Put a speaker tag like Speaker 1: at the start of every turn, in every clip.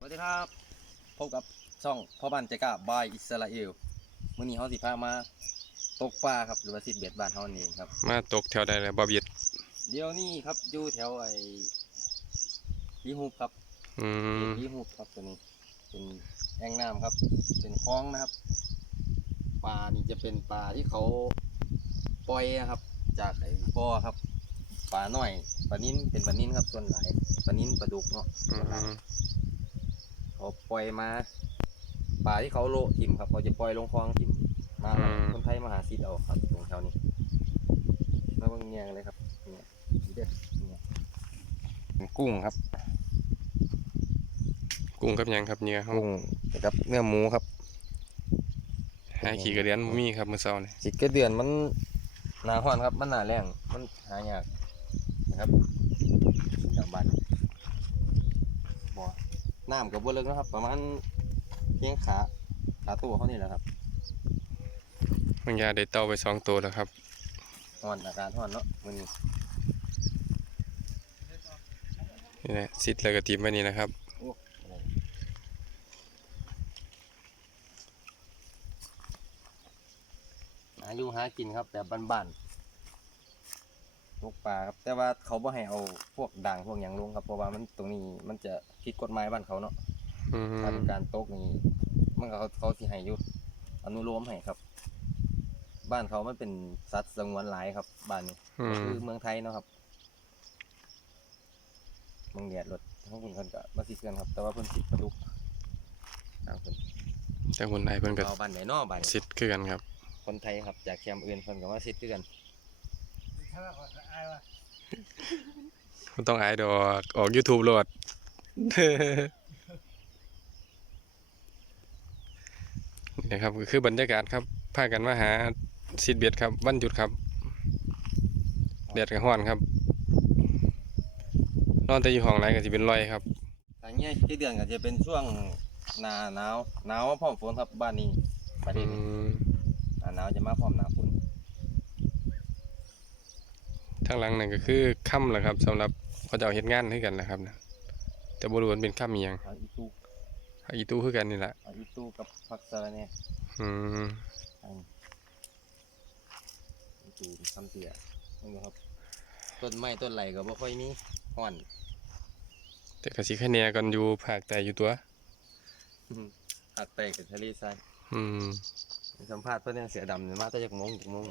Speaker 1: สวัสดีครับพบกับช่องพ่อบ้านใจกล้าบายอิสราเอลมื้อนี้เฮาสิพามาตกปลาครับหรือว่าสิเบ็ดบ้านเฮานี่เองครับ
Speaker 2: มาตกแถวใดเลยบ่เบียด
Speaker 1: เดี๋ยวนี้ครับอยู่แถวไอ้ลีฮูปครับ
Speaker 2: อืม
Speaker 1: ลีฮูปครับตัวนี้เป็นแอ่งน้ำครับ เป็นคลองนะครับปลานี่จะเป็นปลาที่เขาปล่อยนะครับ จากไอ้บ่อครับปลาน้อยปลานิ้นเป็นปลานิ้นครับส่วนหลายปลานิ้นปลาดุกเนาะ
Speaker 2: อื
Speaker 1: ส่วนหลาย
Speaker 2: ม
Speaker 1: เขาปล่อยมาปลาที่เขาโละทิมครับเขาจะปล่อยลงคลองทิมมาแล้วคนไทยมาหาซิดเอาครับตรงแถวนี้มาเบิ่งเงียกันเลยครับเนี่ยนี่เด้อเนี่ยเป็นกุ้งครับ
Speaker 2: กุ้งกับหยังครับเนี่ยเฮา
Speaker 1: กุ้งกับเนื้อหมูครับ
Speaker 2: หาขี้กระเดียนบ่มีครับมื้อเช้านี่
Speaker 1: สิกระเดือนมันหนาห้อนครับ มันหนาแรงมันหายากนะครับจากบ้านบ่อ น้ำกับบัวเลิกนะครับ ประมาณเพียงขาขาตัวเขานี่แหละครับ
Speaker 2: บางยาได้เต่าไปสองตัวแล้วครับ
Speaker 1: ห้อนอาการห้อนเนาะมันนี้
Speaker 2: นี่แหละสิทธิ์แล้วก็ทีมไว้นี่นะครับ
Speaker 1: โอ้อะไรหาอยู่หากินครับแบบบ้านๆ ตกปลาครับ แต่ว่าเขาบ่ให้เอาพวกด่างพวกหยังลงครับ เพราะว่ามันตรงนี้มันจะผิดกฎหมายบ้านเขาเนาะ
Speaker 2: อืม
Speaker 1: ถ้าเป็นการตกนี่มันก็เขาเขาสิให้อยู่อนุโลมให้ครับ บ้านเขามันเป็นสัตว์สงวนหลายครับ บ้านนี้
Speaker 2: อื
Speaker 1: ก็
Speaker 2: ม
Speaker 1: คือเมืองไทยเนาะครับเมืองเดียดรถทั้งคุณคนก็มาสิเกินครับ แต่ว่าเพิ่นสิปลาดุกทางเพิ่น
Speaker 2: แต่คนไทยเพิ่นก็
Speaker 1: เอาบ้านไหนเนาะบ้านนี้
Speaker 2: สิทธิ์คือกันครับ
Speaker 1: คนไทยครับจากแคมป์อื่นเพิ่นก็มาสิคือกัน
Speaker 2: บ่ต้องอายดอกออก YouTube โลดนี่นะครับก็คือบรรยากาศครับพากันมาหาสิทธิ์เบียดครับวันหยุดครับแดดก็ร้อนครับนอนแต่อยู่ห้องไหนก็สิเป็นรอยครับ
Speaker 1: ทางเนี้ยที่เดือนก็จะเป็นช่วงหน้าหนาวหนาวมาพร้อมฝนครับบ้านนี้ประเท
Speaker 2: อื
Speaker 1: ศนี้
Speaker 2: ม
Speaker 1: หน้าหนาวจะมาพร้อมหน้าฝน
Speaker 2: ทางหลังนั่นก็คือค่ำแหละครับสำหรับเขาเจ้าเฮ็ดงานคือกันแหละครับนะแต่บ่รู้ว่ามันเป็นค่ำอีหยัง
Speaker 1: เอาอีตู้
Speaker 2: เอาอีตู้คือกันนี่แหละ
Speaker 1: เอาอีตู้กับผักสะระแหน่
Speaker 2: อืม
Speaker 1: อันอีตู้คำเตี้ยนี่บ่ครับต้นไม้ต้นไหลก็บ่ค่อยมีฮ้อน
Speaker 2: แต่ก็สิคะแนนกันอยู่ภาคใต้อยู่ตัว
Speaker 1: ภาคใต้กับทะเลทราย
Speaker 2: อืม
Speaker 1: สัมภาษณ์เพิ่นเนี่ยเสือดำเนี่ยมาแต่จากโมงจากโมง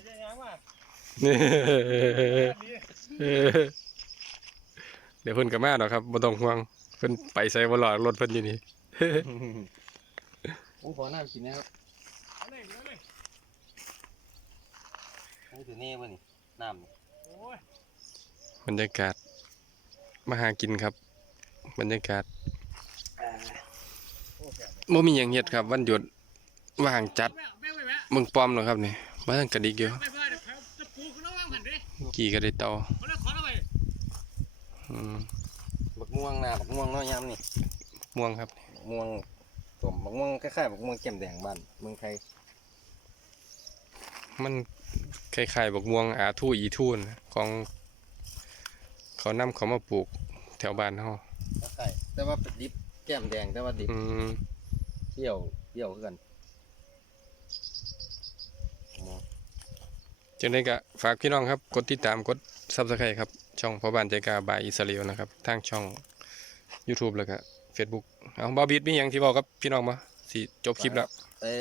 Speaker 2: เดี๋ยวเพิ่นก็มาดอกครับบ่ต้องห่วงเพิ่นไปใส่บ่รอดรถเพิ่นอยู่นี่
Speaker 1: โอ้ขอน้ำกินนะครับโอ้ถือเน่บ่นี่น้ำนี่
Speaker 2: บรรยากาศมาหากินครับ บรรยากาศบ่มีหยังเฮ็ดครับ วันหยุดว่างจัดมึงปลอมหรอครับนี่มาทางกระดิกอยู่
Speaker 3: ไม่เพื่อนครับจะปูคุณต้องวางหันด้วย
Speaker 2: กี่ก็ได้เต่า
Speaker 3: เขาเลยขอเอาไป
Speaker 2: อืม
Speaker 1: บักม่วงนาบักม่วงเน้อยยำนี่
Speaker 2: ม่วงครับ
Speaker 1: บักม่วงต้มบักม่วงคล้ายๆบักม่วงแก้มแดงบ้านเมืองไทย
Speaker 2: มันคล้ายๆบักม่วงอาทูอีทูนของเขานำเขามาปลูกแถวบ้านเฮา
Speaker 1: คล้ายๆแต่ว่าเป็นดิบแก้มแดงแต่ว่าดิบ
Speaker 2: อืม
Speaker 1: เปรี้ยวเปรี้ยวคือกันอ๋อ
Speaker 2: จังได๋ก็ฝากพี่น้องครับ กดติดตามกด Subscribe ครับ ช่องพ่อบ้านใจกล้าบายอิสราเอลนะครับทางช่อง YouTube แล้วก็ Facebook เอาบ่าวบิดมีหยังที่บอกกับพี่น้องบ่สิจบคลิปแล้ว
Speaker 1: เอ้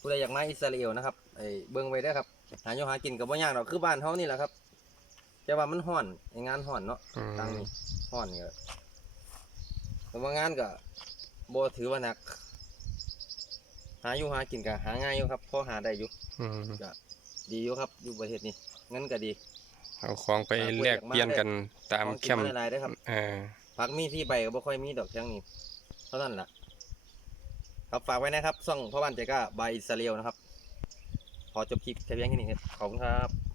Speaker 1: ผู้ใดอยากมาอิสราเอลนะครับไอ้เบิ่งไว้ได้อครับ หาอยู่หากินกับบ่ยากดอกคือบ้านเฮานี่แหละครับแต่ว่ามันฮ้อนไอ้งานฮ้อนเนาะ
Speaker 2: อืม
Speaker 1: ทางนี้ฮ้อนก็แต่ว่างานก็บ่ถือว่าหนัก หาอยู่หากินก็หาง่ายอยู่ครับพอหาได้อยู่
Speaker 2: อืม
Speaker 1: ดีอยู่ครับอยู่ประเทศนี้เงินก็ดี
Speaker 2: เอาของไปแลกเปลี่ยนกันตาม
Speaker 1: ของ
Speaker 2: แค
Speaker 1: กิน
Speaker 2: มป์
Speaker 1: มาหลายๆได้อครับ
Speaker 2: เออ
Speaker 1: ผักมีที่ใบก็บ่ค่อยมีดอกจังนี้เท่านั้นล่ะ ครับฝากไว้นะครับซ่องพ่อบ้านใจกล้าบายอิสราเอลนะครับขอจบคลิปแค่เพียงแค่นี้ครับขอบคุณครับ